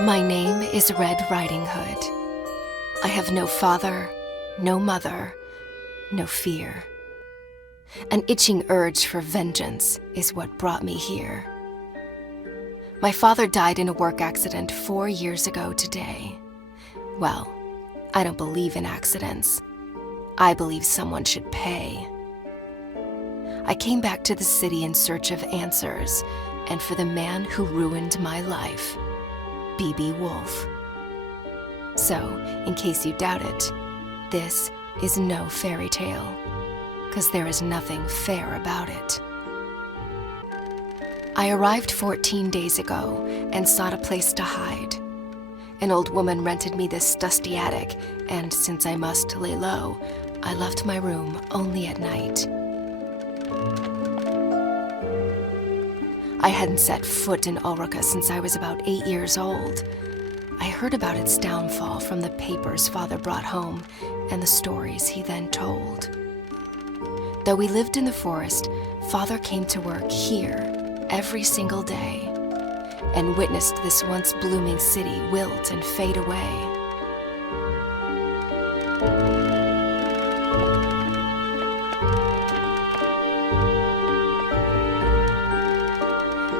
My name is Red Riding Hood. I have no father, no mother, no fear. An itching urge for vengeance is what brought me here. My father died in a work accident 4 years ago today. Well, I don't believe in accidents. I believe someone should pay. I came back to the city in search of answers, and for the man who ruined my life, B.B. Woolfe. So, in case you doubt it, this is no fairy tale, 'cause there is nothing fair about it. I arrived 14 days ago and sought a place to hide. An old woman rented me this dusty attic, and since I must lay low, I left my room only at night. I hadn't set foot in Ulrika since I was about 8 years old. I heard about its downfall from the papers Father brought home and the stories he then told. Though we lived in the forest, Father came to work here every single day and witnessed this once blooming city wilt and fade away.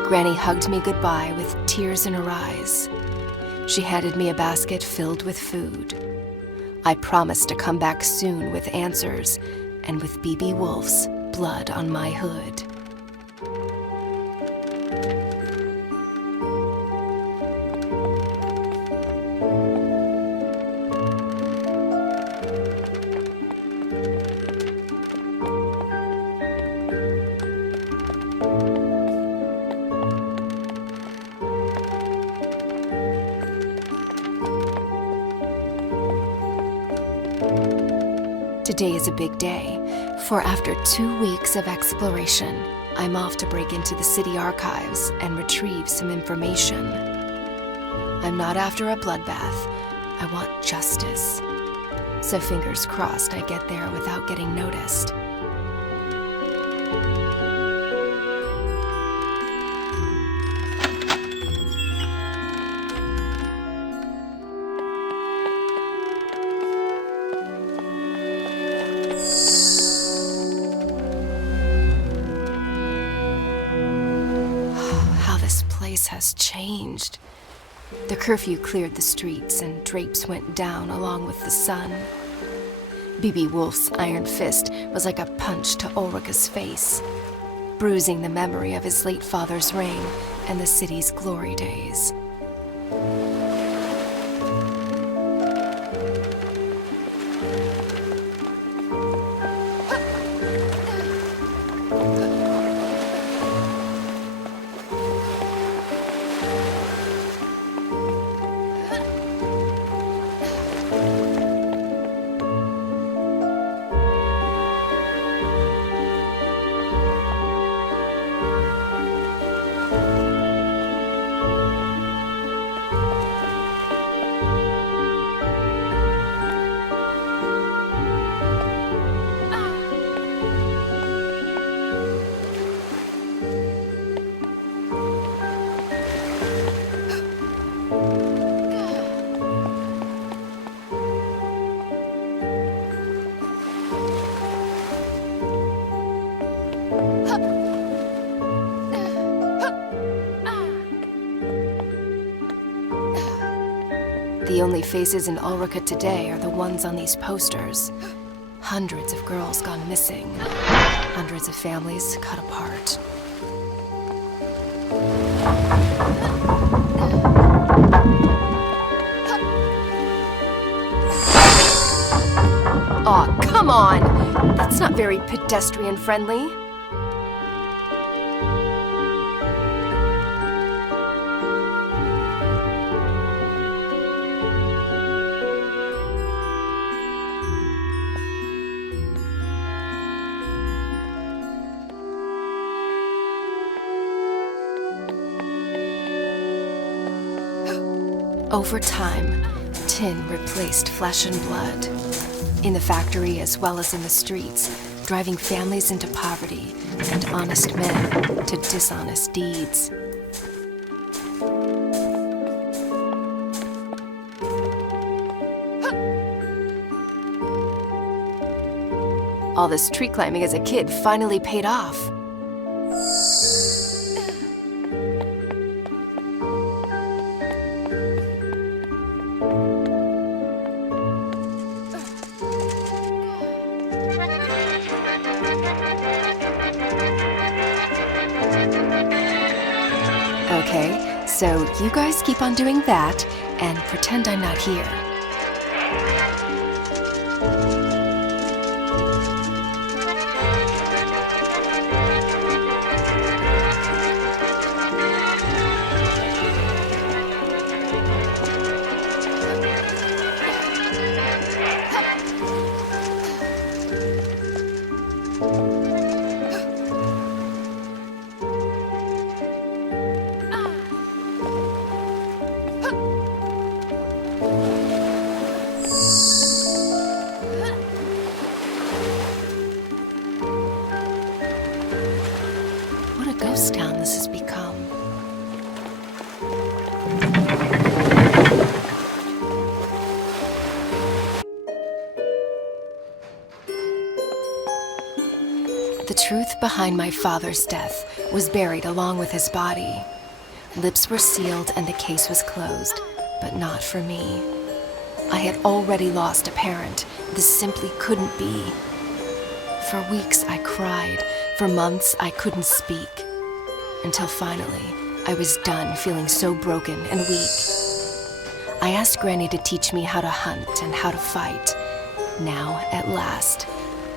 Granny hugged me goodbye with tears in her eyes. She handed me a basket filled with food. I promised to come back soon with answers and with B.B. Woolfe's blood on my hood. Today is a big day, for after 2 weeks of exploration, I'm off to break into the city archives and retrieve some information. I'm not after a bloodbath. I want justice. So fingers crossed I get there without getting noticed. Has changed. The curfew cleared the streets and drapes went down along with the sun. B.B. Woolfe's iron fist was like a punch to Ulrika's face, bruising the memory of his late father's reign and the city's glory days. The only faces in Ulrika today are the ones on these posters. Hundreds of girls gone missing. Hundreds of families cut apart. Aw, come on! That's not very pedestrian-friendly. Over time, tin replaced flesh and blood. In the factory as well as in the streets, driving families into poverty and honest men to dishonest deeds. All this tree climbing as a kid finally paid off. Okay, so you guys keep on doing that and pretend I'm not here. Ghost town this has become. The truth behind my father's death was buried along with his body. Lips were sealed and the case was closed, but not for me. I had already lost a parent. This simply couldn't be. For weeks I cried. For months I couldn't speak. Until finally, I was done feeling so broken and weak. I asked Granny to teach me how to hunt and how to fight. Now, at last,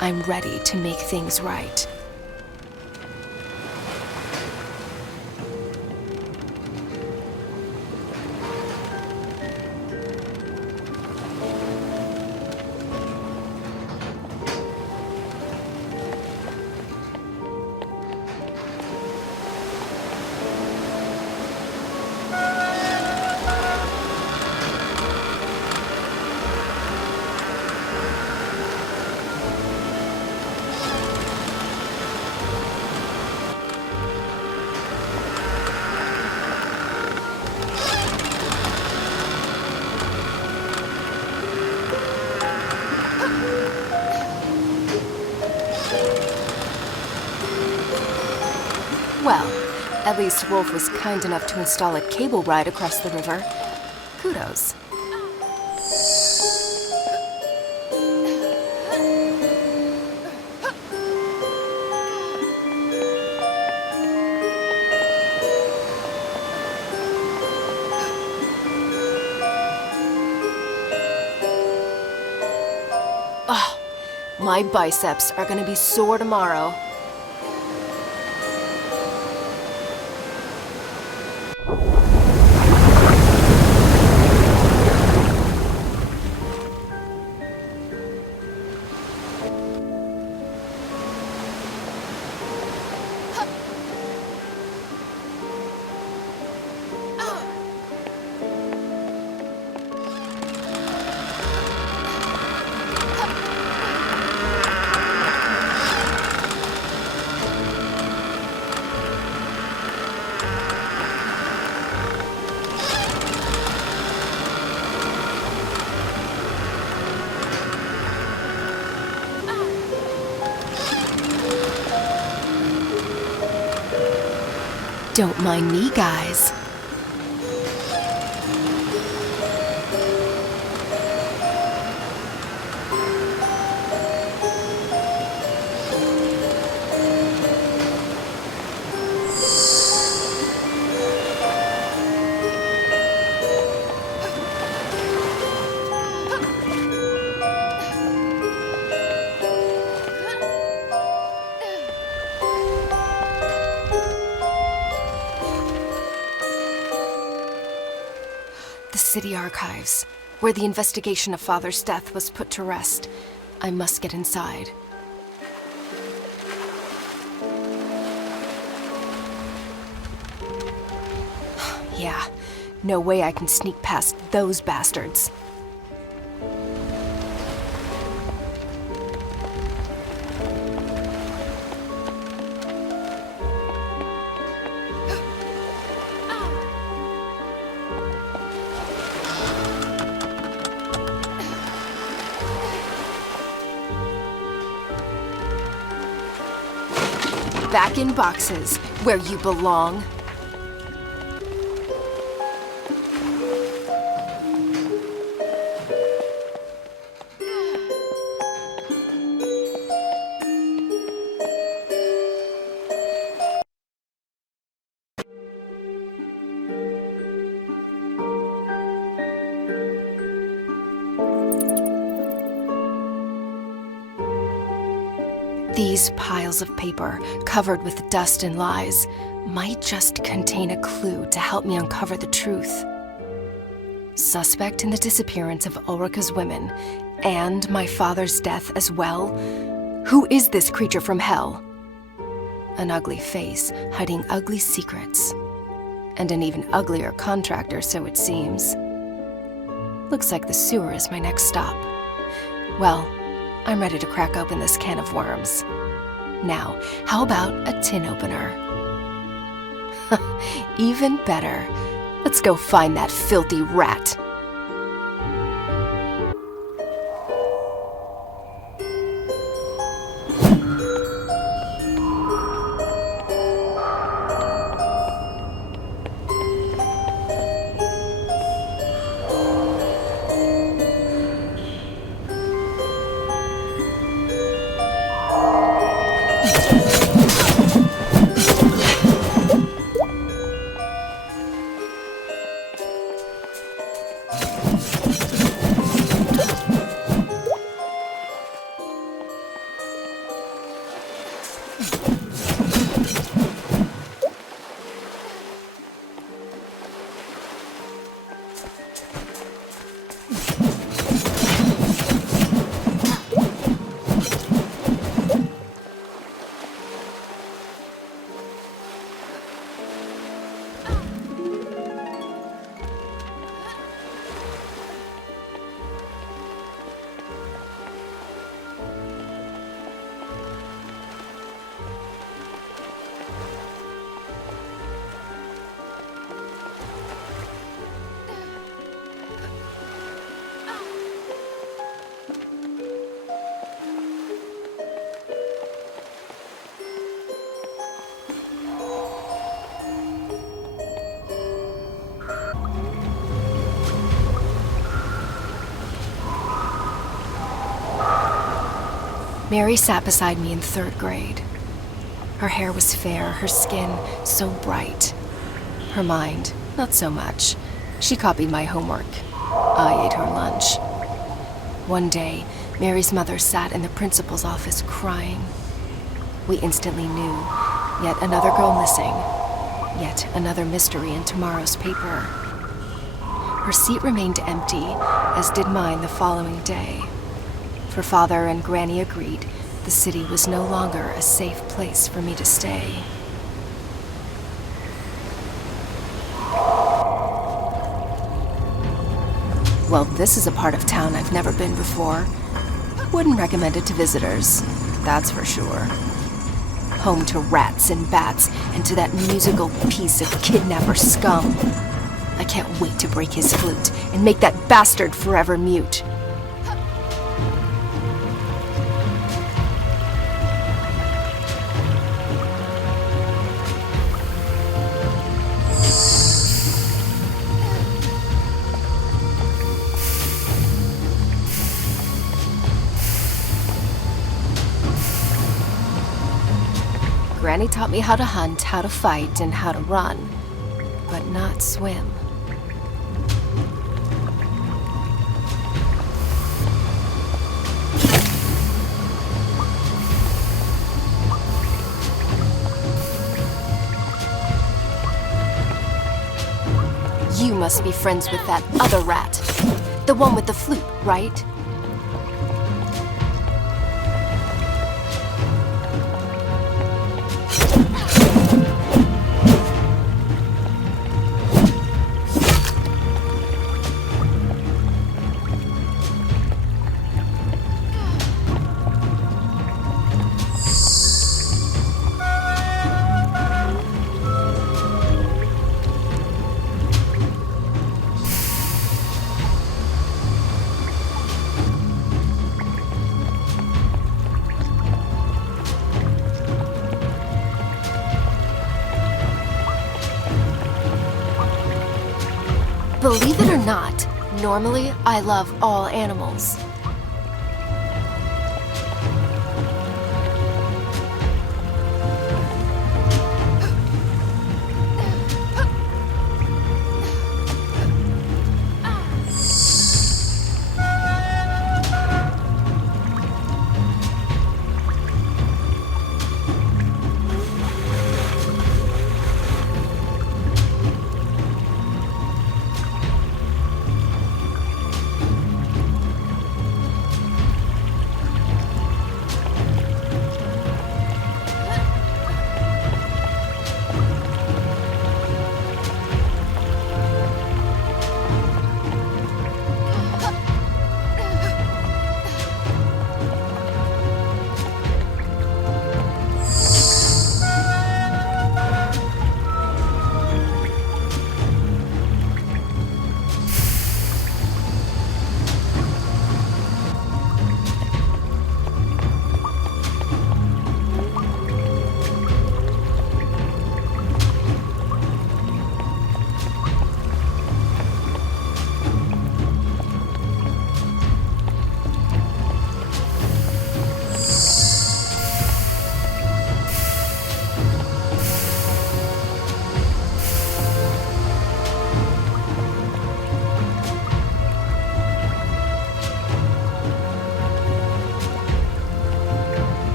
I'm ready to make things right. Well, at least Woolfe was kind enough to install a cable ride across the river. Kudos. Oh, my biceps are gonna be sore tomorrow. Don't mind me, guys. City archives, where the investigation of Father's death was put to rest. I must get inside. Yeah, no way I can sneak past those bastards. back in boxes, where you belong. These piles of paper, covered with dust and lies, might just contain a clue to help me uncover the truth. Suspect in the disappearance of Ulrika's women, and my father's death as well? Who is this creature from hell? An ugly face, hiding ugly secrets. And an even uglier contractor, so it seems. Looks like the sewer is my next stop. Well, I'm ready to crack open this can of worms. Now, how about a tin opener? Even better. Let's go find that filthy rat. Mary sat beside me in 3rd grade. Her hair was fair, her skin so bright. Her mind, not so much. She copied my homework. I ate her lunch. One day, Mary's mother sat in the principal's office crying. We instantly knew, yet another girl missing. Yet another mystery in tomorrow's paper. Her seat remained empty, as did mine the following day. For Father and Granny agreed the city was no longer a safe place for me to stay. Well, this is a part of town I've never been before. Wouldn't recommend it to visitors, that's for sure. Home to rats and bats, and to that musical piece of kidnapper scum. I can't wait to break his flute and make that bastard forever mute. Granny taught me how to hunt, how to fight, and how to run, but not swim. You must be friends with that other rat. The one with the flute, right? Believe it or not, normally I love all animals.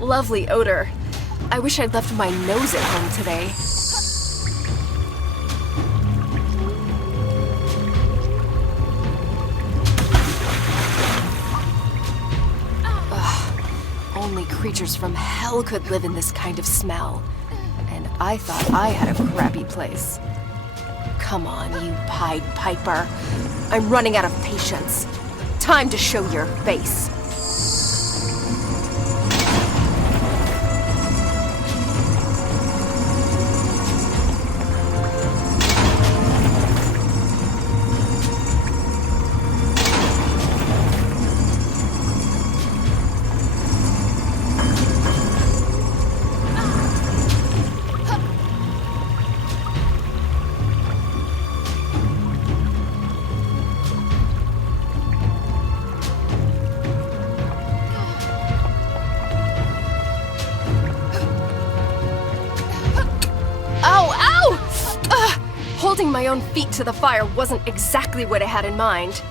Lovely odor. I wish I'd left my nose at home today. Ugh. Only creatures from hell could live in this kind of smell. And I thought I had a crappy place. Come on, you Pied Piper. I'm running out of patience. Time to show your face. Holding my own feet to the fire wasn't exactly what I had in mind.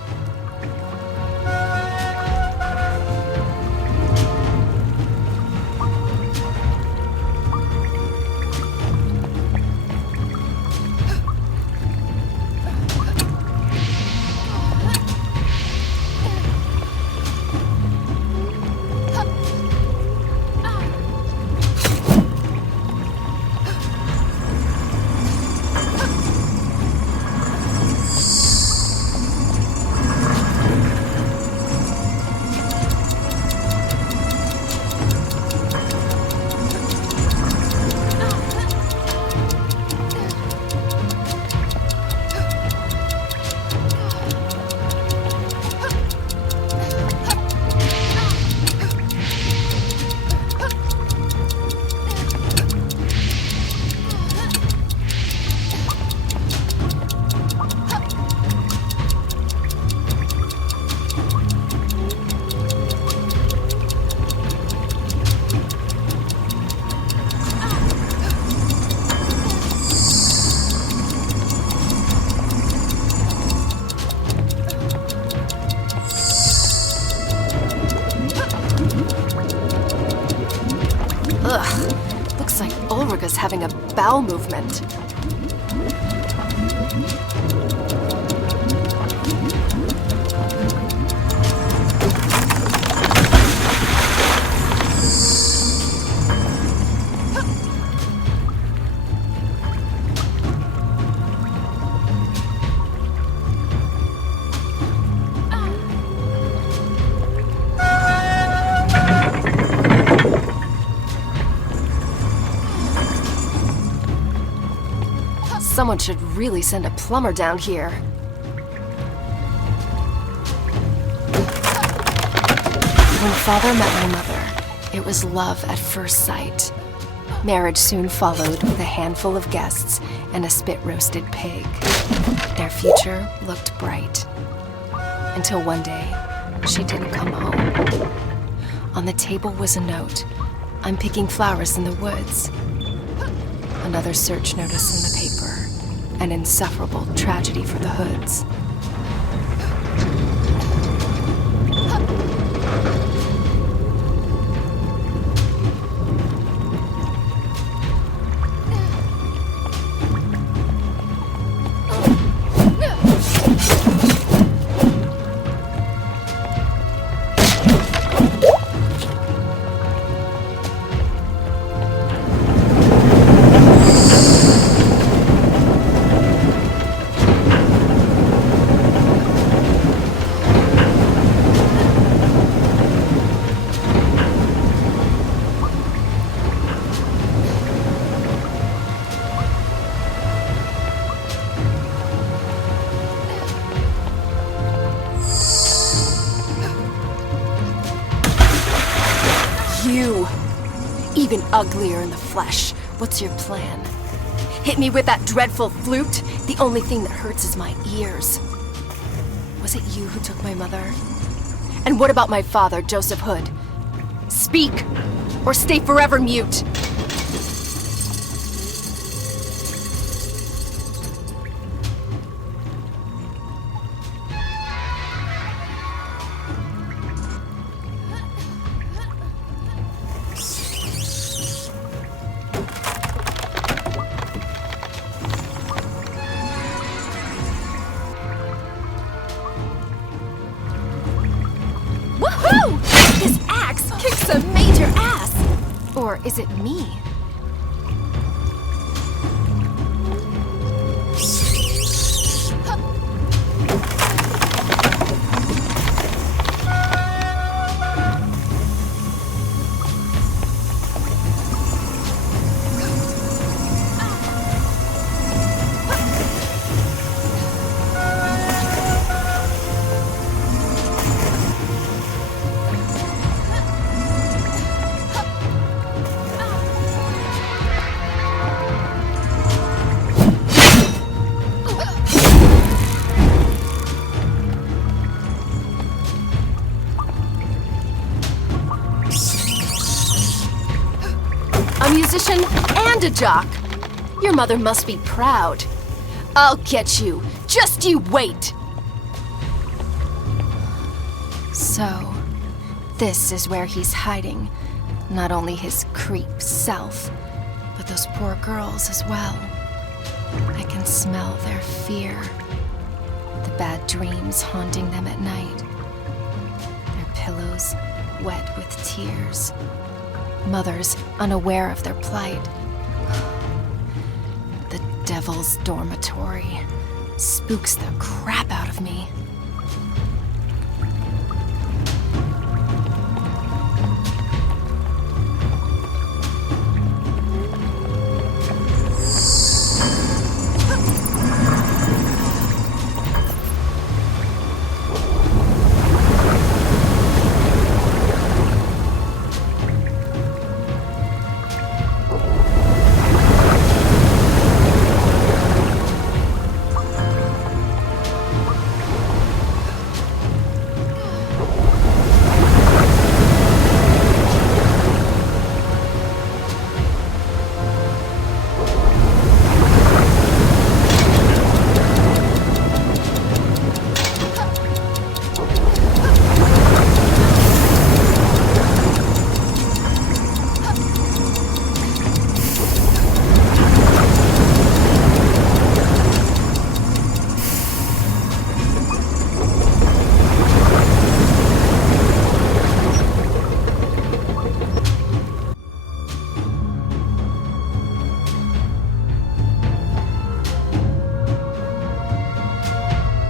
Ugh, looks like Ulrika's having a bowel movement. Someone should really send a plumber down here. When Father met my mother, It was love at first sight. Marriage soon followed with a handful of guests and a spit-roasted pig. Their future looked bright. Until one day, she didn't come home. On the table was a note. I'm picking flowers in the woods. Another search notice in the paper. An insufferable tragedy for the Hoods. You! Even uglier in the flesh. What's your plan? Hit me with that dreadful flute? The only thing that hurts is my ears. Was it you who took my mother? And what about my father, Joseph Hood? Speak, or stay forever mute. Woohoo! This axe kicks a major ass! Or is it me? A musician and a jock. Your mother must be proud. I'll get you. Just you wait. So, this is where he's hiding. Not only his creep self, but those poor girls as well. I can smell their fear. The bad dreams haunting them at night. Their pillows wet with tears. Mothers unaware of their plight. The devil's dormitory spooks the crap out of me.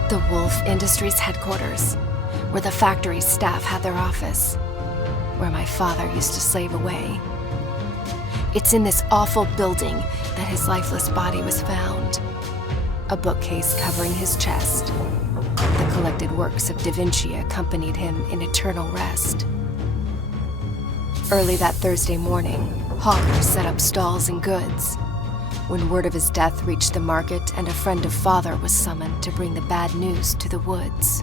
The Woolfe Industries headquarters, where the factory's staff had their office, where my father used to slave away. It's in this awful building that his lifeless body was found. A bookcase covering his chest. The collected works of Da Vinci accompanied him in eternal rest. Early that Thursday morning, Hawker set up stalls and goods. When word of his death reached the market and a friend of father was summoned to bring the bad news to the woods.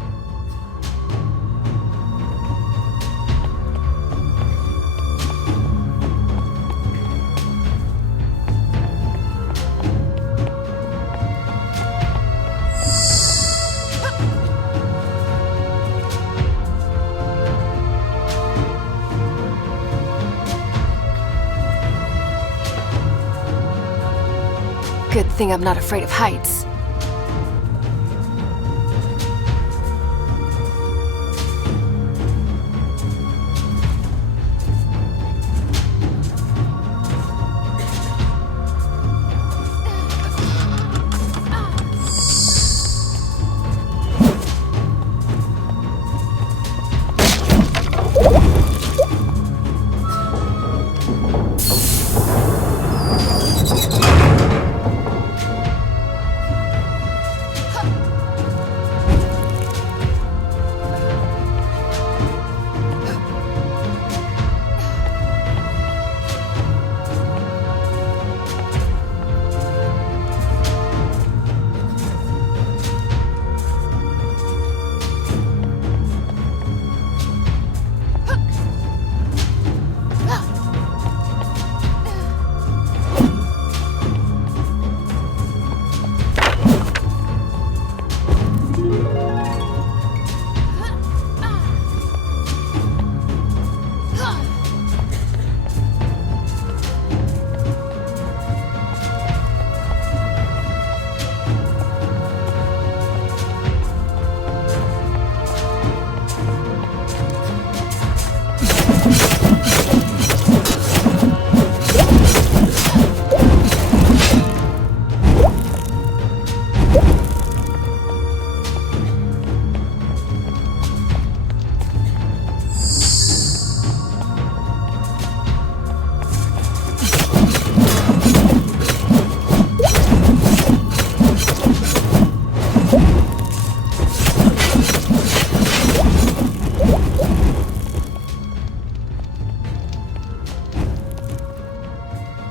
Good thing I'm not afraid of heights.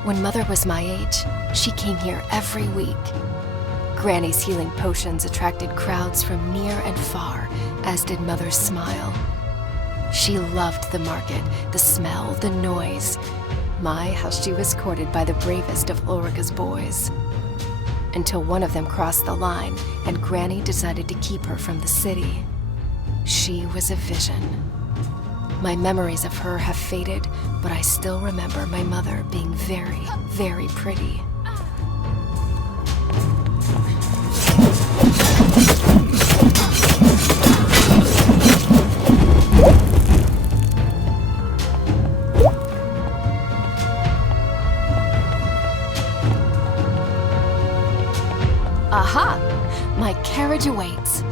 When Mother was my age, she came here every week. Granny's healing potions attracted crowds from near and far, as did Mother's smile. She loved the market, the smell, the noise. My, how she was courted by the bravest of Ulrika's boys. Until one of them crossed the line, and Granny decided to keep her from the city. She was a vision. My memories of her have faded, but I still remember my mother being very, very pretty. Aha! My carriage awaits.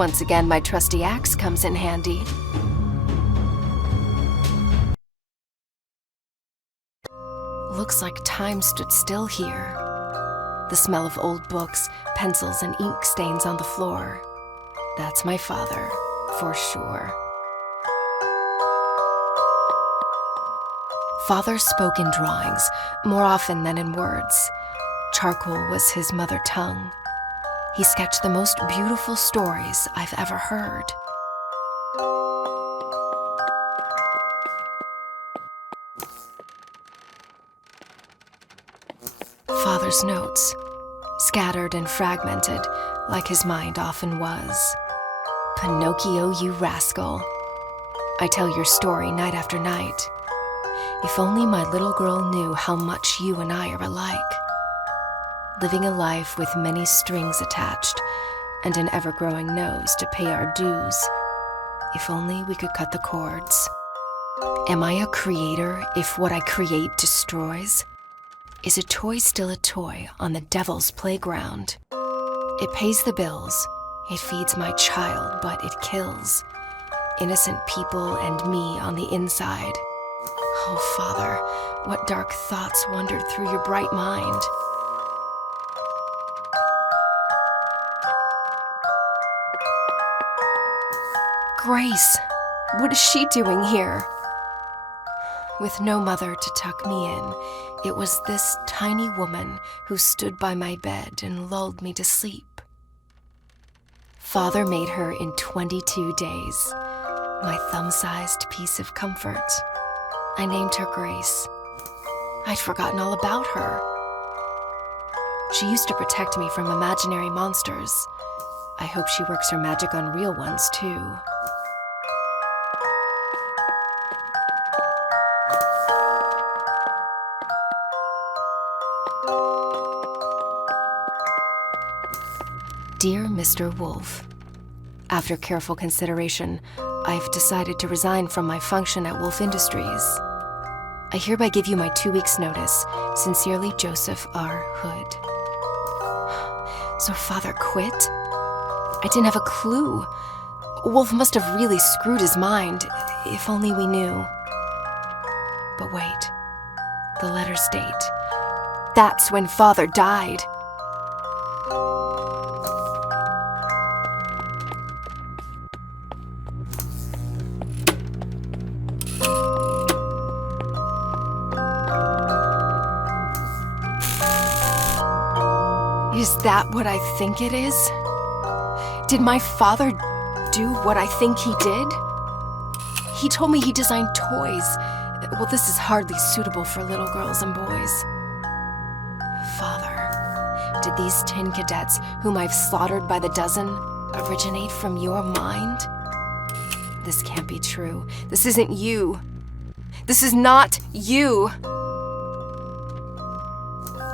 Once again, my trusty axe comes in handy. Looks like time stood still here. The smell of old books, pencils, and ink stains on the floor. That's my father, for sure. Father spoke in drawings, more often than in words. Charcoal was his mother tongue. He sketched the most beautiful stories I've ever heard. Father's notes, scattered and fragmented, like his mind often was. Pinocchio, you rascal. I tell your story night after night. If only my little girl knew how much you and I are alike. Living a life with many strings attached and an ever-growing nose to pay our dues. If only we could cut the cords. Am I a creator if what I create destroys? Is a toy still a toy on the devil's playground? It pays the bills, it feeds my child, but it kills innocent people and me on the inside. Oh, Father, what dark thoughts wandered through your bright mind? Grace, what is she doing here? With no mother to tuck me in, it was this tiny woman who stood by my bed and lulled me to sleep. Father made her in 22 days, my thumb-sized piece of comfort. I named her Grace. I'd forgotten all about her. She used to protect me from imaginary monsters. I hope she works her magic on real ones, too. Dear Mr. Woolfe, after careful consideration, I've decided to resign from my function at Woolfe Industries. I hereby give you my 2 weeks' notice. Sincerely, Joseph R. Hood. So Father quit? I didn't have a clue. Woolfe must have really screwed his mind, if only we knew. But wait, the letter's date. That's when Father died. Is that what I think it is? Did my father do what I think he did? He told me he designed toys. Well, this is hardly suitable for little girls and boys. Father, did these tin cadets, whom I've slaughtered by the dozen, originate from your mind? This can't be true. This isn't you. This is not you.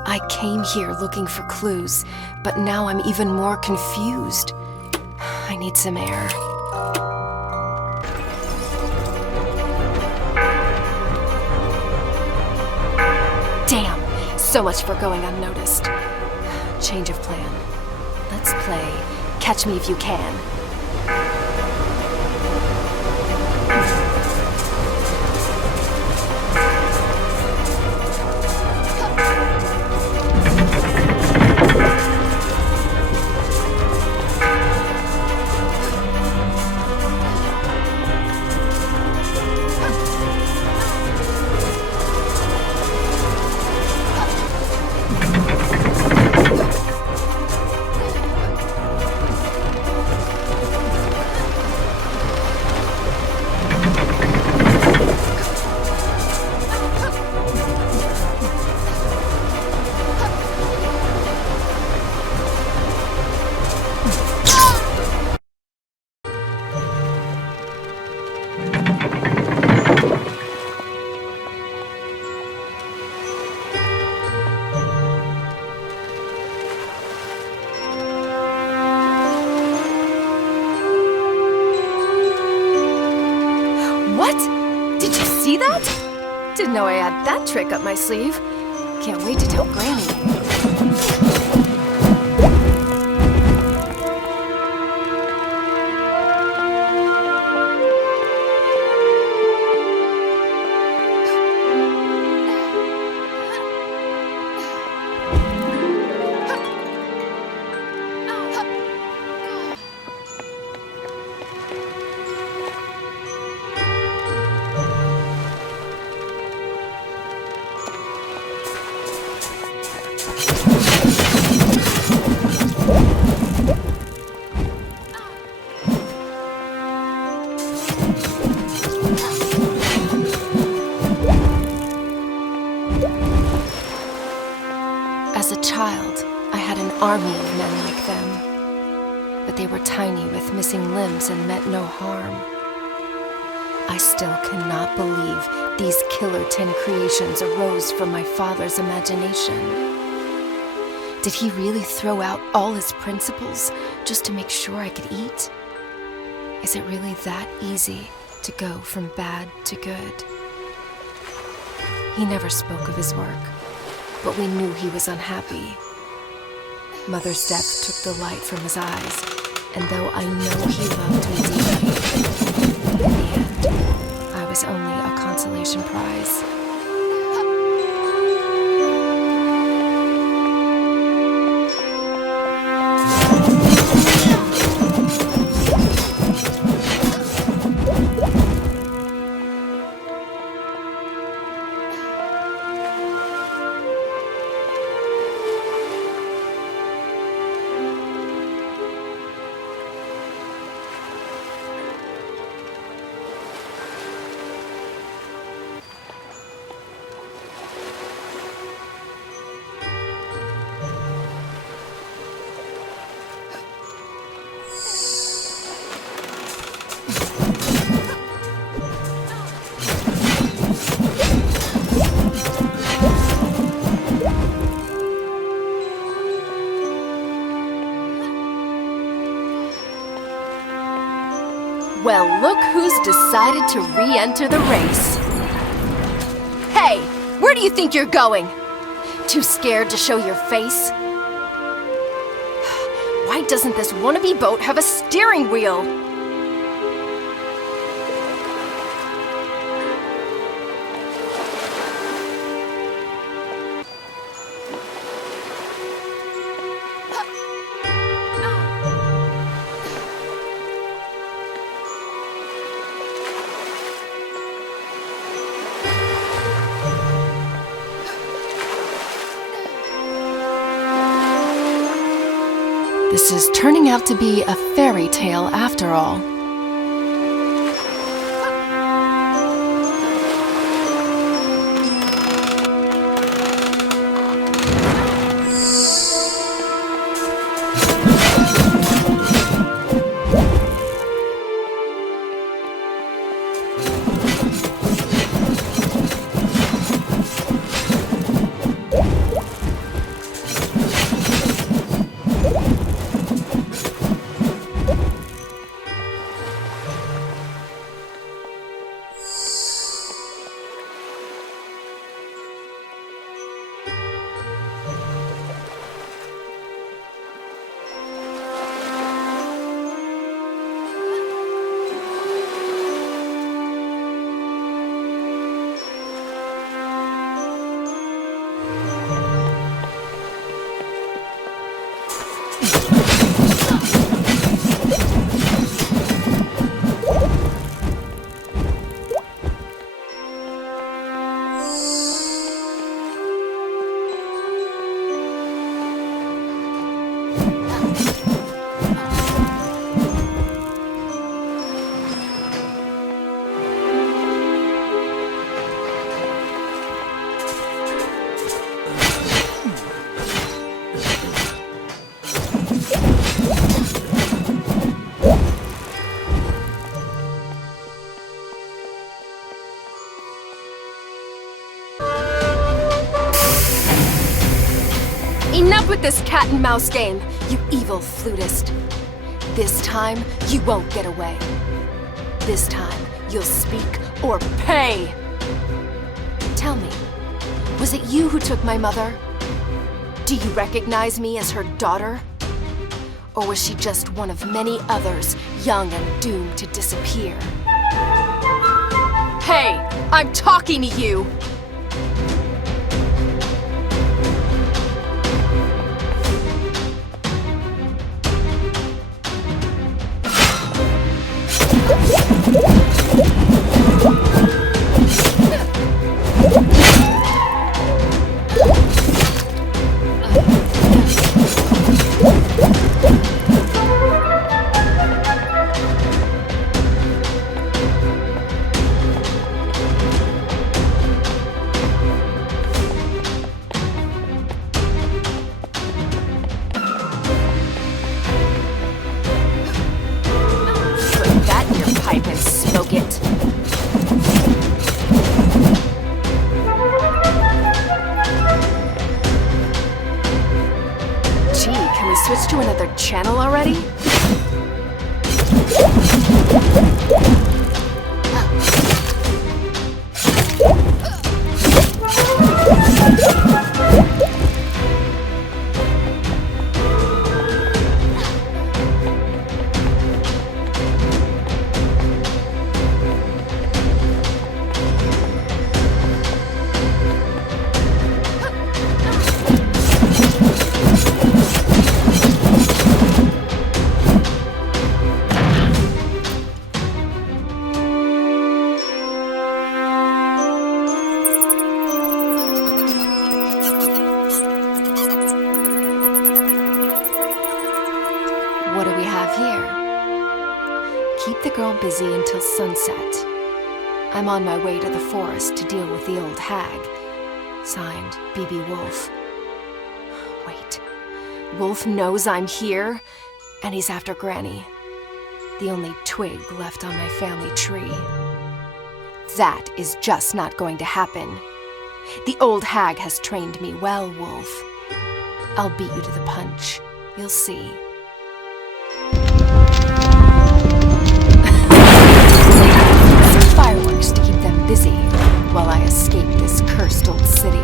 I came here looking for clues, but now I'm even more confused. I need some air. Damn! So much for going unnoticed. Change of plan. Let's play Catch Me If You Can. See that? Didn't know I had that trick up my sleeve. Can't wait to tell Granny. army of men like them, but they were tiny with missing limbs and meant no harm. I still cannot believe these killer 10 creations arose from my father's imagination. Did he really throw out all his principles just to make sure I could eat? Is it really that easy to go from bad to good? He never spoke of his work, but we knew he was unhappy. Mother's death took the light from his eyes, and though I know he loved me deeply, in the end, I was only a consolation prize. Well, look who's decided to re-enter the race. Hey, where do you think you're going? Too scared to show your face? Why doesn't this wannabe boat have a steering wheel? This is turning out to be a fairy tale after all. Enough with this cat and mouse game, you evil flutist. This time, you won't get away. This time, you'll speak or pay. Tell me, was it you who took my mother? Do you recognize me as her daughter? Or was she just one of many others, young and doomed to disappear? Hey, I'm talking to you! keep the girl busy until sunset. I'm on my way to the forest to deal with the old hag. Signed, B.B. Woolfe. Wait. Woolfe knows I'm here, and he's after Granny. The only twig left on my family tree. That is just not going to happen. The old hag has trained me well, Woolfe. I'll beat you to the punch. You'll see. Some fireworks to keep them busy while I escape this cursed old city.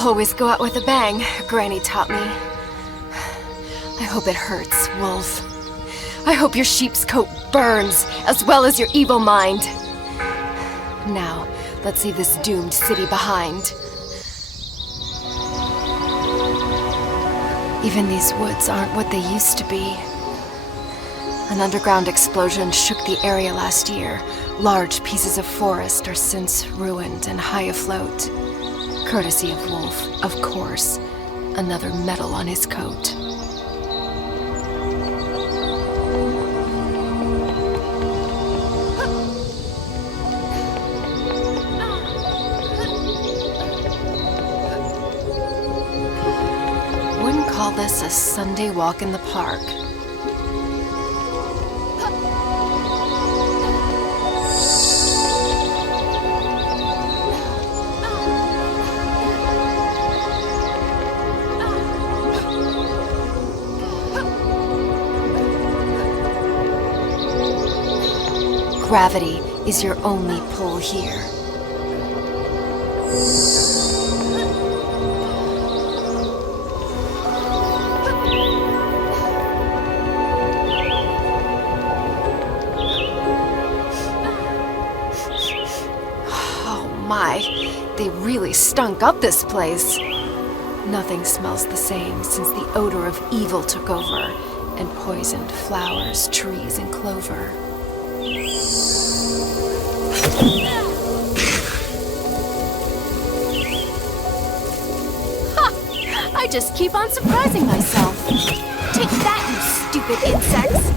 Always go out with a bang, Granny taught me. I hope it hurts, Woolfe. I hope your sheep's coat burns, as well as your evil mind. Now, let's leave this doomed city behind. Even these woods aren't what they used to be. An underground explosion shook the area last year. Large pieces of forest are since ruined and high afloat. Courtesy of Woolfe, of course. Another medal on his coat. Wouldn't call this a Sunday walk in the park. Gravity is your only pull here. Oh my, they really stunk up this place. Nothing smells the same since the odor of evil took over and poisoned flowers, trees, and clover. Ha! I just keep on surprising myself. Take that, you stupid insects!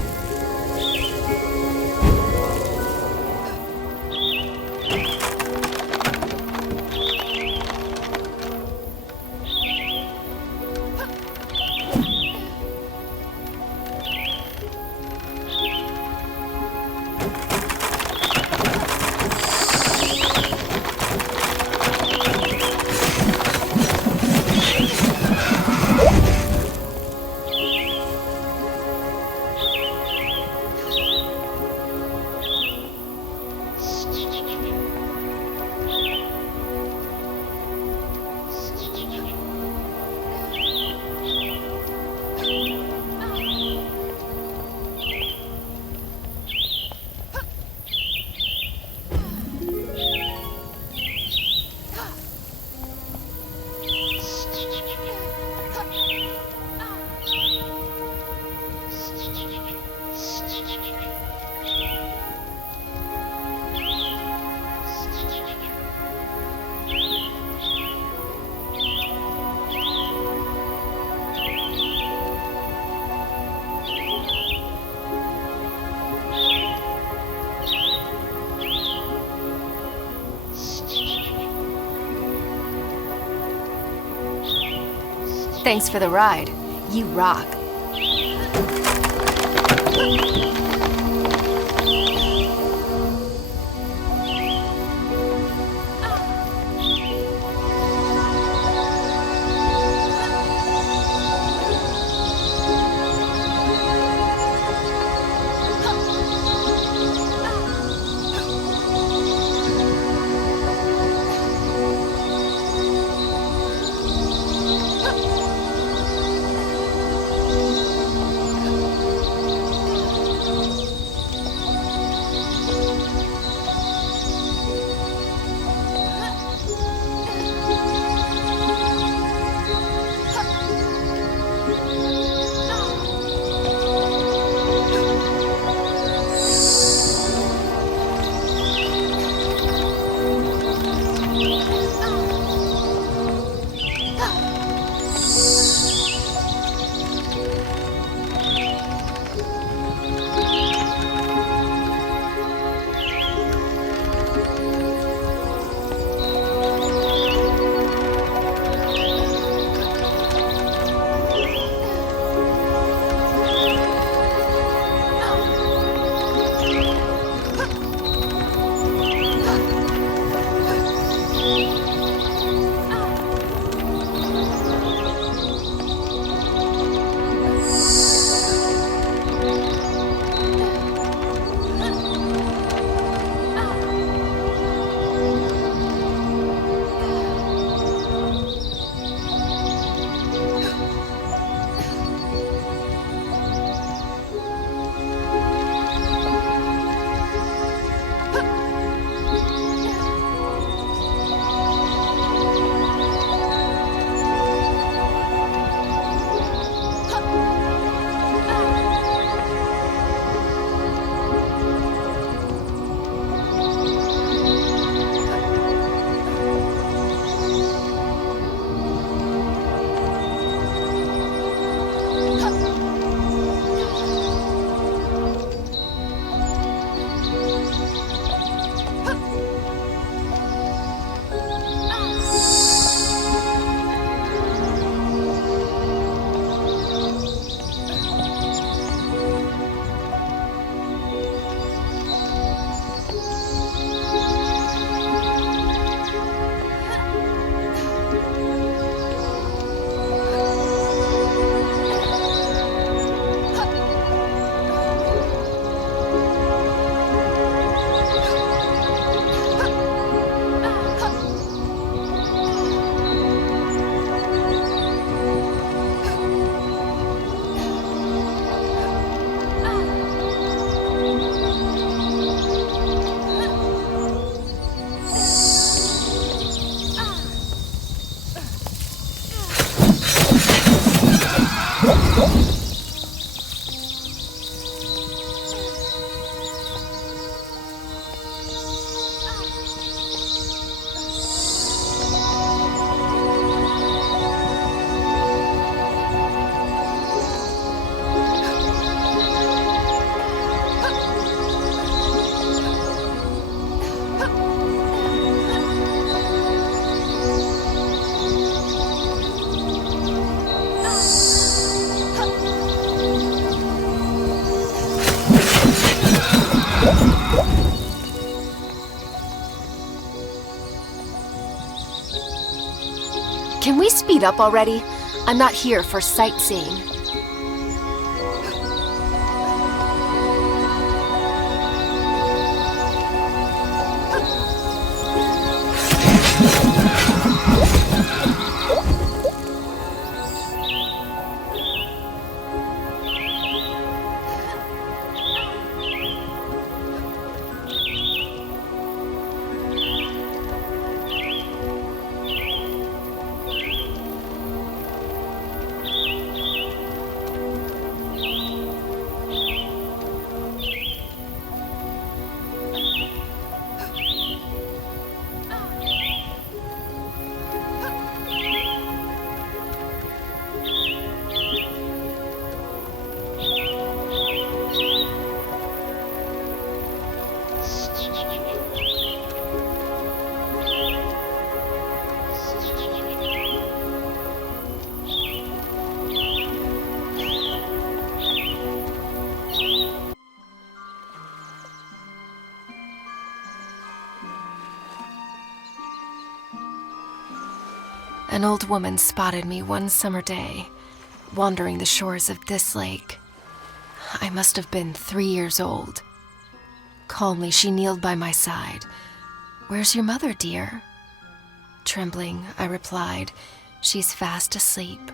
Thanks for the ride. You rock. meet up already? I'm not here for sightseeing. An old woman spotted me one summer day, wandering the shores of this lake. I must have been 3 years old. Calmly, she kneeled by my side. "Where's your mother, dear?" Trembling, I replied, "She's fast asleep."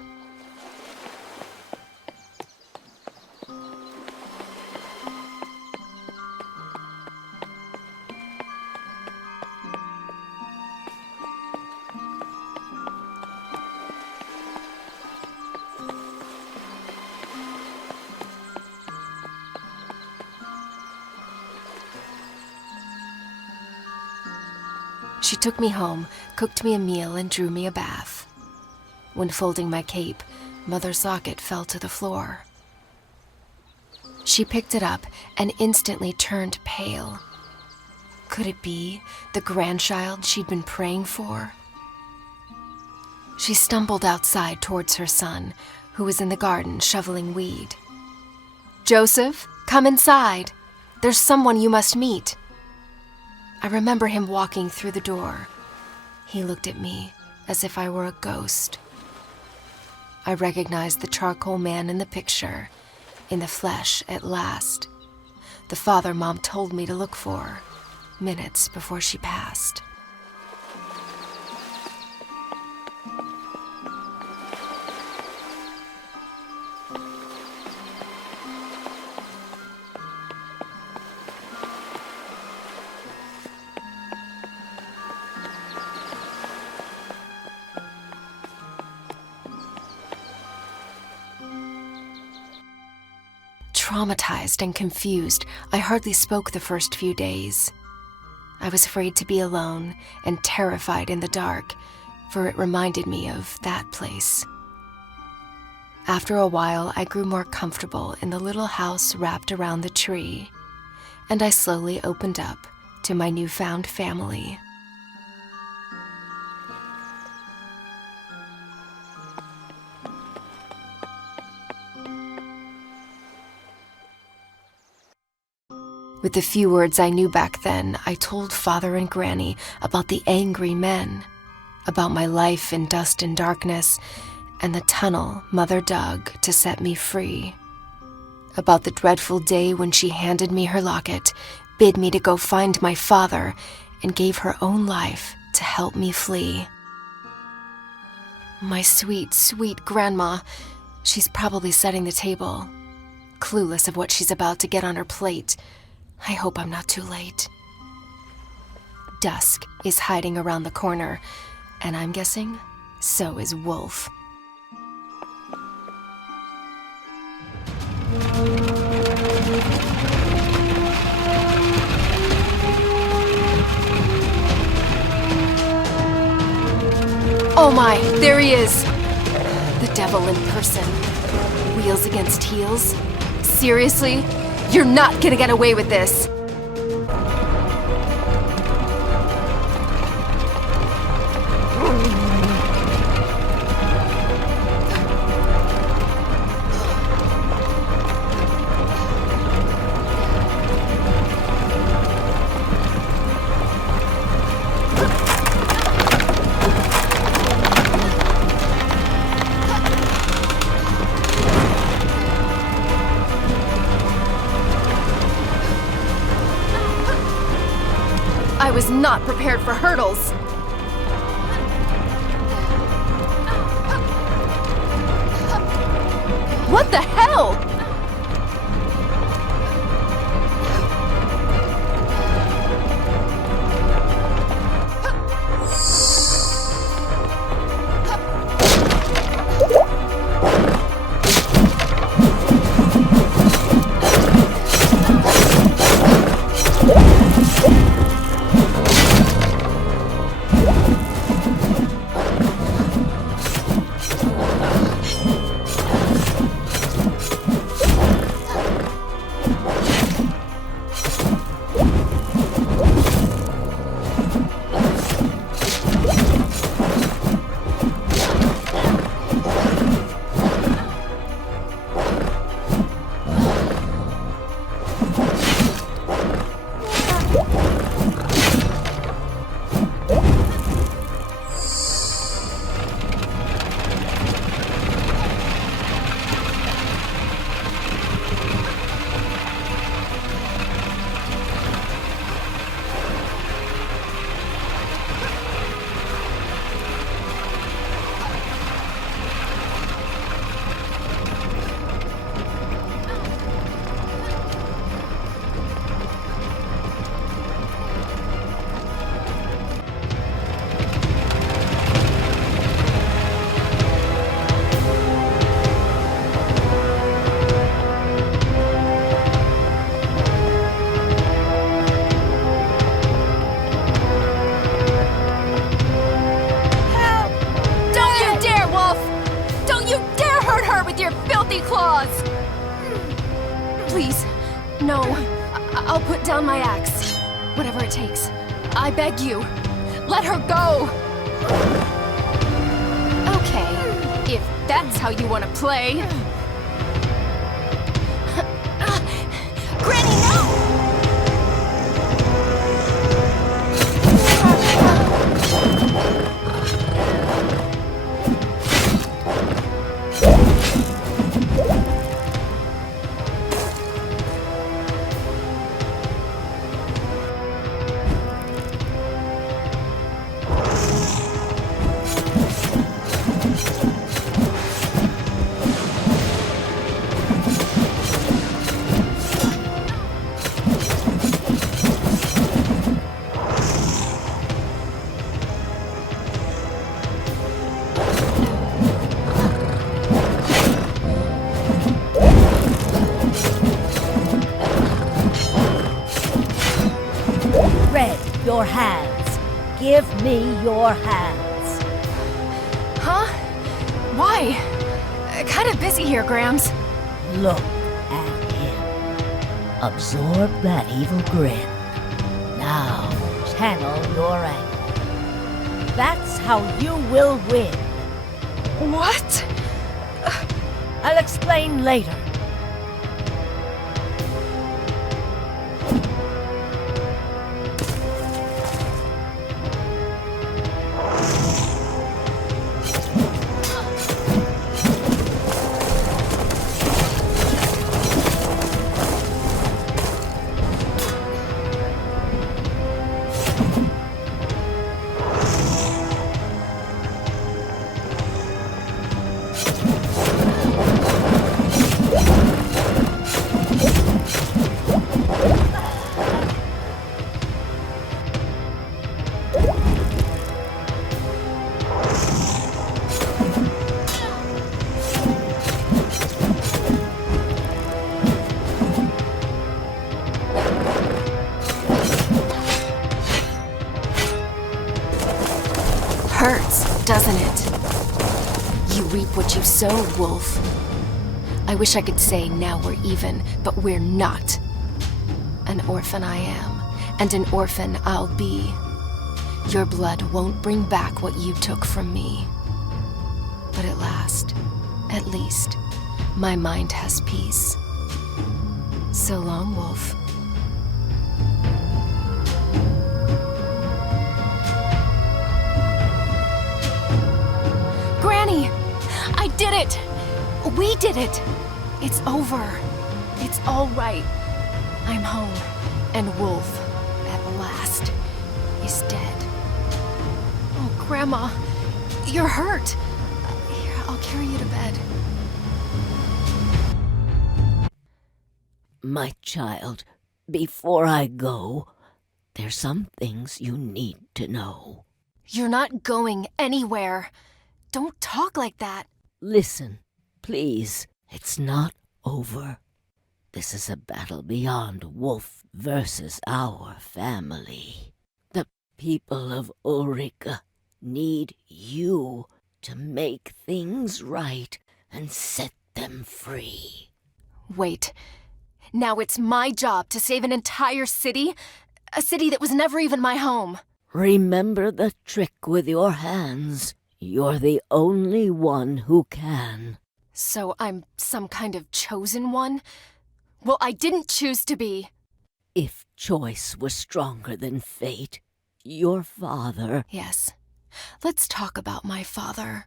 She took me home, cooked me a meal, and drew me a bath. When folding my cape, Mother's locket fell to the floor. She picked it up and instantly turned pale. Could it be the grandchild she'd been praying for? She stumbled outside towards her son, who was in the garden shoveling weed. "Joseph, come inside. There's someone you must meet." I remember him walking through the door. He looked at me as if I were a ghost. I recognized the charcoal man in the picture, in the flesh at last. The father Mom told me to look for, minutes before she passed. Traumatized and confused, I hardly spoke the first few days. I was afraid to be alone and terrified in the dark, for it reminded me of that place. After a while, I grew more comfortable in the little house wrapped around the tree, and I slowly opened up to my newfound family. With the few words I knew back then, I told Father and Granny about the angry men, about my life in dust and darkness, and the tunnel Mother dug to set me free, about the dreadful day when she handed me her locket, bid me to go find my father, and gave her own life to help me flee. My sweet, sweet grandma, she's probably setting the table, clueless of what she's about to get on her plate. I hope I'm not too late. Dusk is hiding around the corner, and I'm guessing so is Wolfe. Oh my, there he is! The devil in person. Wheels against heels? Seriously? You're not gonna get away with this! was not prepared for hurdles. What the hell? Please, no. I'll put down my axe. Whatever it takes. I beg you. Let her go! Okay, if that's how you want to play. Granny, no! Your hands. Give me your hands. Huh? Why? Kind of busy here, Grams. Look at him. Absorb that evil grin. Now, channel your anger. That's how you will win. What? I'll explain later. Hurts, doesn't it? You reap what you sow, Wolf. I wish I could say now we're even, but we're not. An orphan I am, and an orphan I'll be. Your blood won't bring back what you took from me. But at least, my mind has peace. So long, Wolf. Granny! I did it! We did it! It's over. It's all right. I'm home. And Wolf, at last. is dead. Oh, Grandma, you're hurt. Here, I'll carry you to bed. My child, before I go, there's some things you need to know. You're not going anywhere. Don't talk like that. Listen, please. It's not over. This is a battle beyond Woolfe versus our family. The people of Ulrika need you to make things right and set them free. Wait. Now it's my job to save an entire city? A city that was never even my home. Remember the trick with your hands. You're the only one who can. So I'm some kind of chosen one? Well, I didn't choose to be. If choice was stronger than fate, your father... Yes. Let's talk about my father.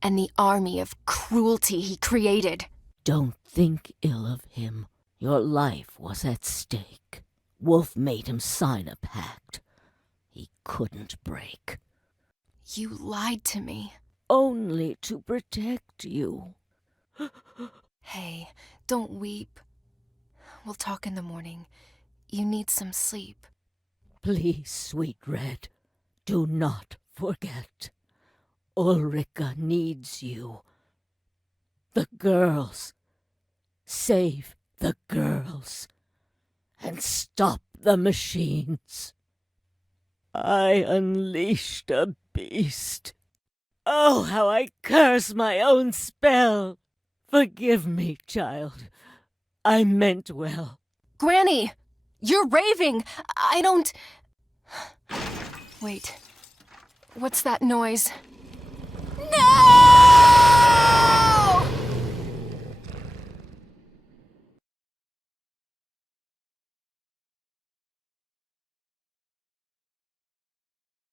And the army of cruelty he created. Don't think ill of him. Your life was at stake. Woolfe made him sign a pact he couldn't break. You lied to me. Only to protect you. Hey, don't weep. We'll talk in the morning. You need some sleep. Please, sweet Red, do not forget. Ulrika needs you. The girls. Save the girls. And stop the machines. I unleashed a beast. Oh, how I curse my own spell. Forgive me, child. I meant well. Granny! You're raving! I don't... Wait. What's that noise?